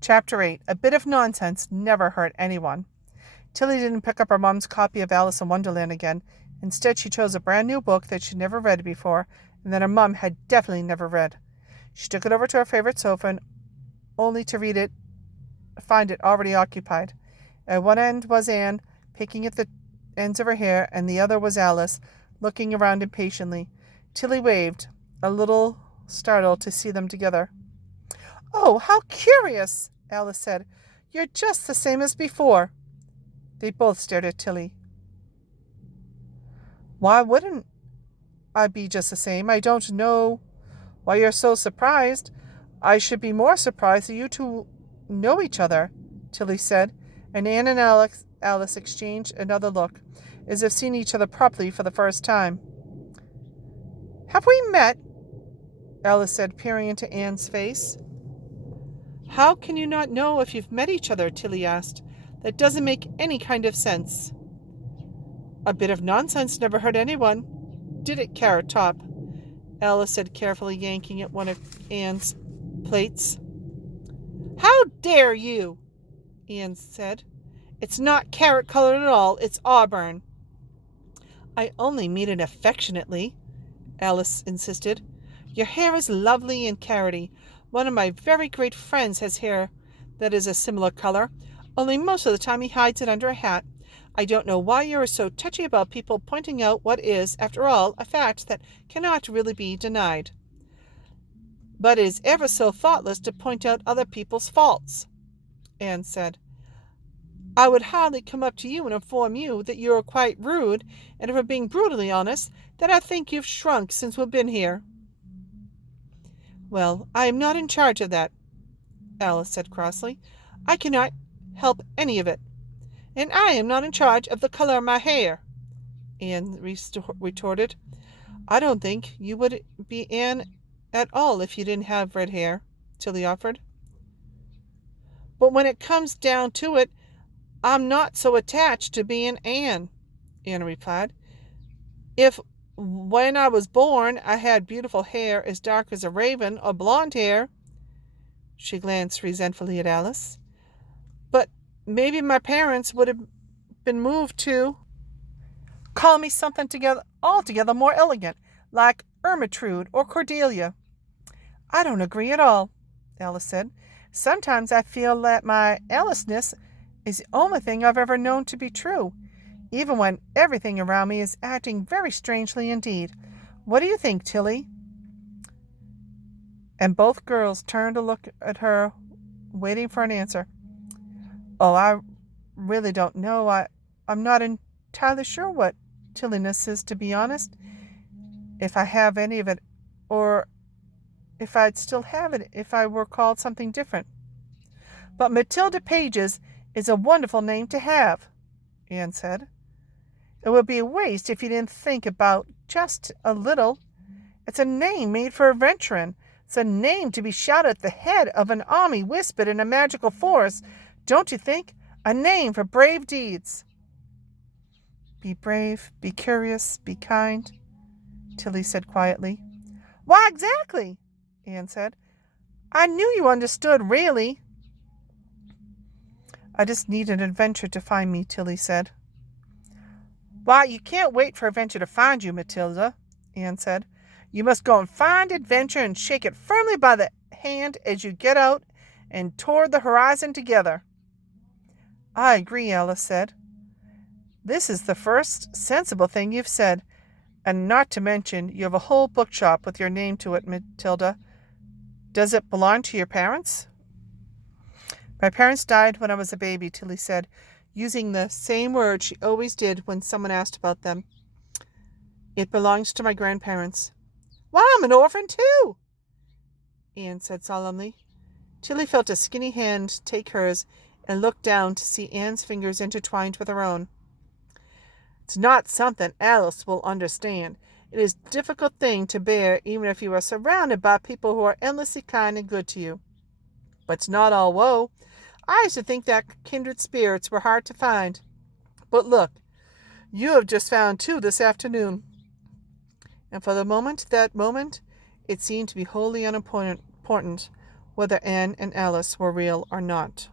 Chapter 8. A bit of nonsense never hurt anyone. Tilly didn't pick up her mom's copy of Alice in Wonderland again. Instead, she chose a brand new book that she'd never read before, and that her mom had definitely never read. She took it over to her favorite sofa, and only to find it already occupied. At one end was Anne, picking at the ends of her hair, and the other was Alice, looking around impatiently. Tilly waved, a little startled to see them together. "Oh, how curious," Alice said. "You're just the same as before." They both stared at Tilly. "Why wouldn't I be just the same? I don't know why you're so surprised. I should be more surprised that you two know each other," Tilly said, and Anne and Alice exchanged another look, as if seeing each other properly for the first time. "Have we met?" Alice said, peering into Anne's face. "How can you not know if you've met each other?" Tilly asked. "That doesn't make any kind of sense." "A bit of nonsense never hurt anyone, did it, Carrot Top?" Alice said, carefully yanking at one of Anne's plates. "How dare you?" Anne said. "It's not carrot-colored at all, it's auburn." "I only mean it affectionately," Alice insisted. "Your hair is lovely and carroty. One of my very great friends has hair that is a similar color, only most of the time he hides it under a hat. I don't know why you are so touchy about people pointing out what is, after all, a fact that cannot really be denied. But it is ever so thoughtless to point out other people's faults," Anne said. "I would hardly come up to you and inform you that you are quite rude, and if I'm being brutally honest, that I think you've shrunk since we've been here." "Well, I am not in charge of that," Alice said crossly. "I cannot help any of it. And I am not in charge of the color of my hair," Anne retorted. "I don't think you would be Anne at all if you didn't have red hair," Tilly offered. "But when it comes down to it, I'm not so attached to being Anne," Anne replied. "If, when I was born, I had beautiful hair as dark as a raven, or blonde hair—" She glanced resentfully at Alice. "But maybe my parents would have been moved to call me something altogether more elegant, like Ermintrude or Cordelia." "I don't agree at all," Alice said. "Sometimes I feel that my Alice-ness is the only thing I've ever known to be true, even when everything around me is acting very strangely indeed. What do you think, Tilly?" And both girls turned to look at her, waiting for an answer. "Oh, I really don't know. I'm not entirely sure what Tilliness is, to be honest. If I have any of it, or if I'd still have it if I were called something different." "But Matilda Pages is a wonderful name to have," Anne said. "It would be a waste if you didn't think about just a little. It's a name made for adventuring. It's a name to be shouted at the head of an army whispered in a magical forest. Don't you think? A name for brave deeds." "Be brave, be curious, be kind," Tilly said quietly. "Why, exactly," Anne said. "I knew you understood, really." "I just need an adventure to find me," Tilly said. "Why, you can't wait for adventure to find you, Matilda," Anne said. "You must go and find adventure and shake it firmly by the hand as you get out and toward the horizon together." "I agree," Alice said. "This is the first sensible thing you've said, and not to mention you have a whole bookshop with your name to it, Matilda. Does it belong to your parents?" "My parents died when I was a baby," Tilly said, using the same word she always did when someone asked about them. "It belongs to my grandparents." "Why, I'm an orphan too," Anne said solemnly. Tilly felt a skinny hand take hers and looked down to see Anne's fingers intertwined with her own. "It's not something Alice will understand. It is a difficult thing to bear even if you are surrounded by people who are endlessly kind and good to you. But it's not all woe. I used to think that kindred spirits were hard to find. But look, you have just found two this afternoon." And for that moment, it seemed to be wholly unimportant whether Anne and Alice were real or not.